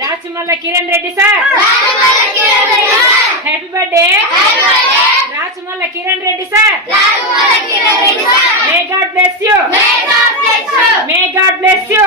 రాచమల్ల కిరణ్ Reddy sir, happy birthday Rachamalla కిరణ్ Reddy sir. May God bless you, may God bless you.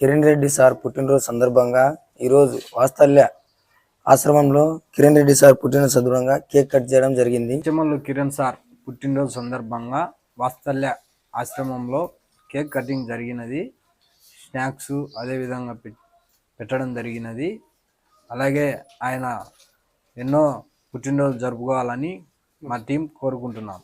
Kiran Reddy సార్ పుట్టినరోజు సందర్భంగా ఈరోజు వాత్సల్య ఆశ్రమంలో కిరణ్ రెడ్డి సార్ పుట్టినరోజు సందర్భంగా కేక్ కట్ చేయడం జరిగింది. రాచమల్లు కిరణ్ సార్ పుట్టినరోజు సందర్భంగా వాత్సల్య ఆశ్రమంలో కేక్ కటింగ్ జరిగినది. స్నాక్స్ అదేవిధంగా పెట్టడం జరిగినది. అలాగే ఆయన ఎన్నో పుట్టినరోజు జరుపుకోవాలని మా టీం కోరుకుంటున్నాం.